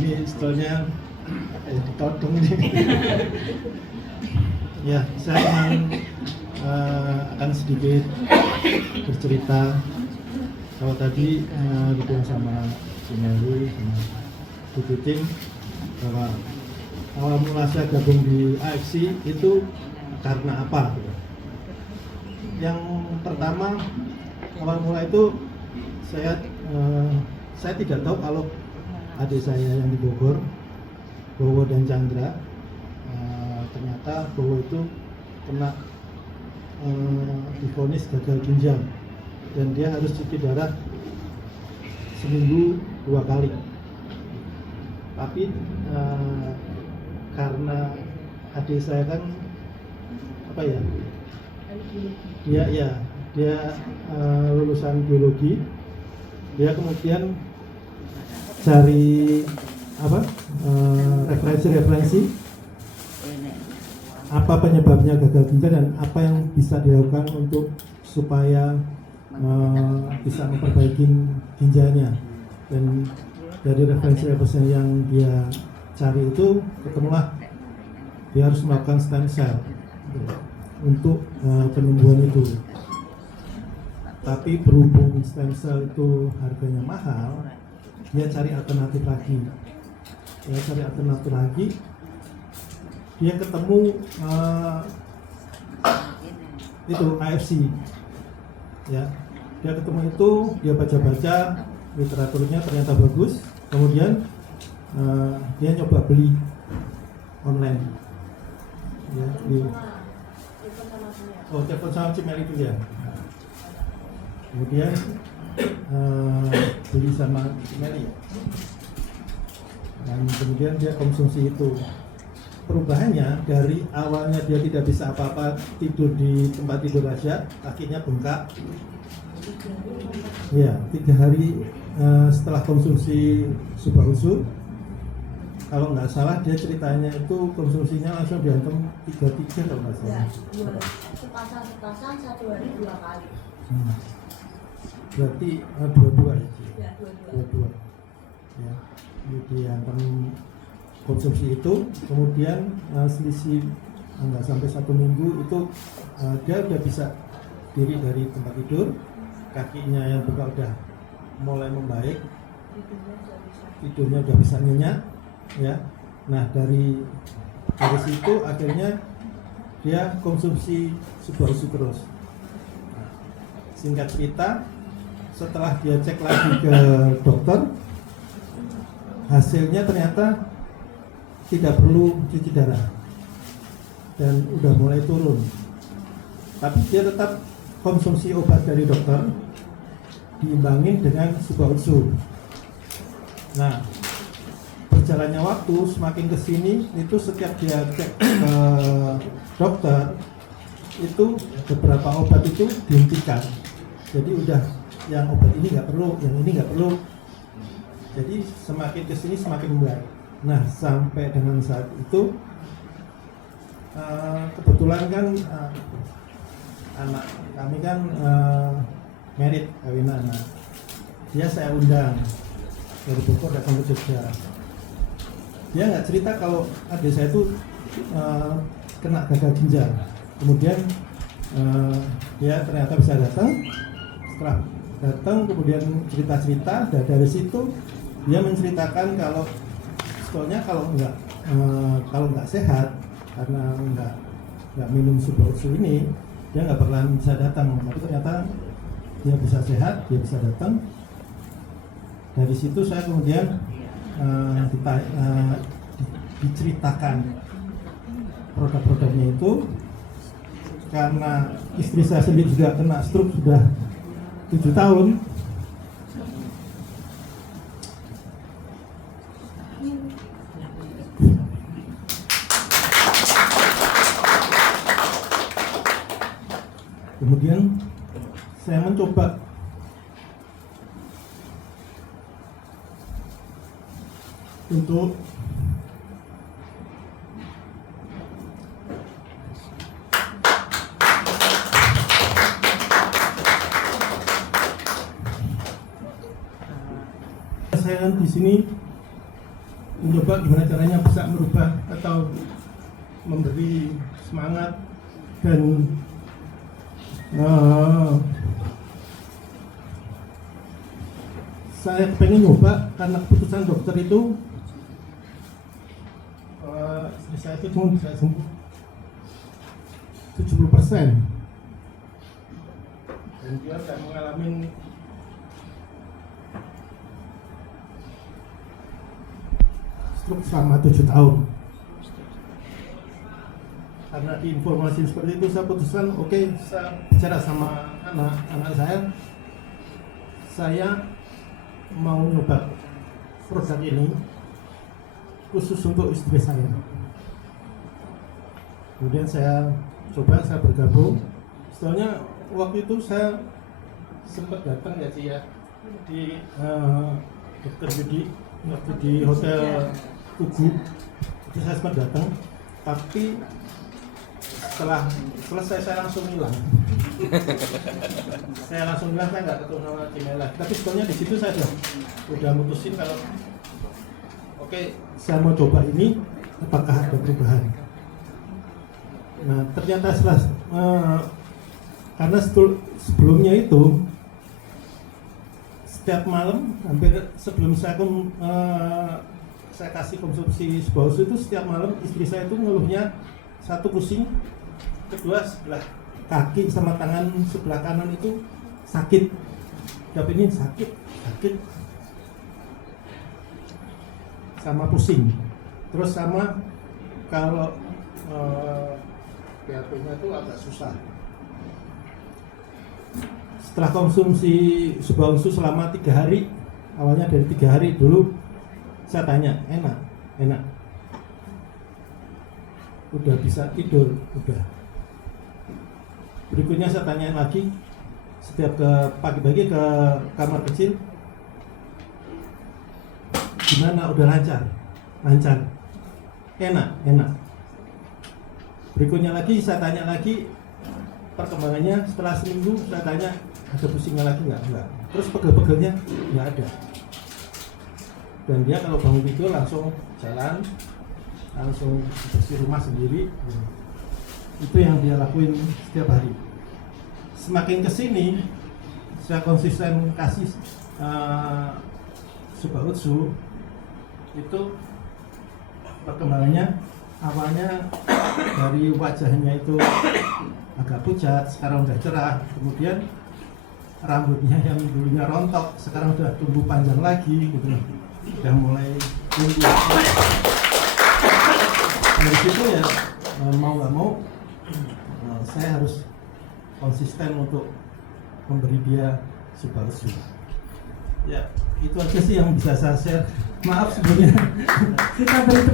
Ini stolnya ditodong ini. Ya, saya akan sedikit bercerita. Kalau tadi dibilang sama si Melu sama Bu Titin bahwa awal mula saya gabung di AFC itu karena apa? Yang pertama, awal mula itu saya tidak tahu kalau adik saya yang di Bogor, Bowo dan Chandra, ternyata Bowo itu kena divonis gagal ginjal dan dia harus cuci darah seminggu 2 kali. Tapi karena adik saya kan apa ya, dia lulusan biologi, dia kemudian cari referensi apa penyebabnya gagal ginjal dan apa yang bisa dilakukan untuk supaya bisa memperbaiki ginjalnya. Dan dari referensi yang dia cari itu ketemulah dia harus melakukan stem cell untuk penyembuhan itu. Tapi berhubung stem cell itu harganya mahal, dia cari alternatif lagi. Dia ketemu itu AFC, ya. Dia ketemu itu, dia baca-baca literaturnya ternyata bagus. Kemudian dia nyoba beli online. Ya, telepon sama Cimeli itu ya. Kemudian beli sama Cimeli ya. Dan kemudian dia konsumsi itu. Perubahannya dari awalnya dia tidak bisa apa-apa, tidur di tempat tidur aja, kakinya bengkak. Ya, 3 hari setelah konsumsi Subah Usul, kalau nggak salah dia ceritanya itu konsumsinya langsung dihantam 3 kalau nggak salah. Sepasang 1 hari 2 kali. Berarti 22 ya? Ya, 22. Ya, dihantam konsumsi itu, kemudian selisih nggak sampai 1 minggu itu dia udah bisa diri dari tempat tidur, kakinya yang bengkak udah mulai membaik, tidurnya udah bisa nyenyak, ya. Nah dari situ akhirnya dia konsumsi Subah Usul terus. Nah, singkat cerita, setelah dia cek lagi ke dokter, hasilnya ternyata tidak perlu cuci darah dan udah mulai turun. Tapi dia tetap konsumsi obat dari dokter diimbangin dengan Subah Usul. Nah, berjalannya waktu semakin kesini itu setiap dia cek ke dokter itu beberapa obat itu dihentikan. Jadi udah yang obat ini nggak perlu, yang ini nggak perlu. Jadi semakin kesini semakin membaik. Nah, sampai dengan saat itu kebetulan kan anak kami kan merit kawinan. Nah, dia saya undang dari Bogor datang ke Jogja. Dia nggak cerita kalau adik saya itu kena gagal ginjal. Kemudian dia ternyata bisa datang. Setelah datang kemudian cerita-cerita, dan dari situ dia menceritakan kalau sebetulnya kalau nggak sehat karena nggak minum Subah Usul ini, dia nggak bakalan bisa datang. Tapi ternyata dia bisa sehat, dia bisa datang. Dari situ saya kemudian diceritakan produk-produknya itu, karena istri saya sendiri juga kena stroke sudah 7 tahun. Kemudian saya mencoba untuk saya di sini mencoba gimana caranya bisa merubah atau memberi semangat dan saya pengen nyoba karena keputusan dokter itu istri saya itu cuma bisa sembuh 70% dan dia tidak mengalami stroke selama 7 tahun. Karena diinformasi seperti itu saya putuskan oke, saya bicara sama anak saya mau nyoba produk ini khusus untuk istri saya. Kemudian saya coba, saya bergabung. Setelahnya waktu itu saya sempat datang ya Ci ya di Dokter Yudi waktu di Hotel Tugu itu saya sempat datang, tapi setelah selesai saya langsung hilang. Saya nggak ketemu sama Cimela. Tapi sebetulnya di situ saya udah mutusin kalau oke, saya mau coba ini apakah ada perubahan. Nah ternyata setelah karena sebelumnya itu setiap malam hampir sebelum saya kasih konsumsi Subausu itu setiap malam istri saya itu ngeluhnya satu pusing, kedua sebelah kaki sama tangan sebelah kanan itu sakit, ini sakit sama pusing, terus sama kalau BAP-nya itu agak susah. Setelah konsumsi Subausu selama 3 hari, awalnya dari 3 hari dulu saya tanya, enak udah bisa tidur, udah. Berikutnya saya tanya lagi, setiap ke pagi-pagi ke kamar kecil, gimana, udah lancar, enak. Berikutnya lagi saya tanya lagi perkembangannya, setelah seminggu saya tanya ada pusingnya lagi enggak. Terus pegel-pegelnya nggak ada. Dan dia kalau bangun tidur langsung jalan, langsung bersih rumah sendiri. Itu yang dia lakuin setiap hari. Semakin kesini saya konsisten kasih Subausu, itu perkembangannya awalnya dari wajahnya itu agak pucat, sekarang udah cerah. Kemudian rambutnya yang dulunya rontok sekarang udah tumbuh panjang lagi gitu, udah mulai tumbuh. Dari situ ya mau nggak mau saya harus konsisten untuk memberi dia Subausu. Ya itu aja sih yang bisa saya share. Maaf sebelumnya kita beri